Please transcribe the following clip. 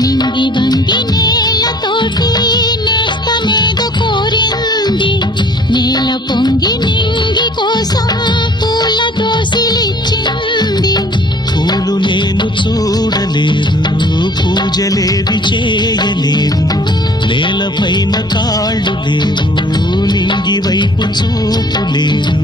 నింగి వంగి నేలతోటి నేస్తమేదో కోరింది. నేల పొంగి నింగి కోసం పూల దోసిలిచ్చింది. పూలు నేను చూడలేదు, పూజలేవి చేయలేదు. నేలపైన కాళ్ళు లేవు, నింగి వైపు చూపు లేదు.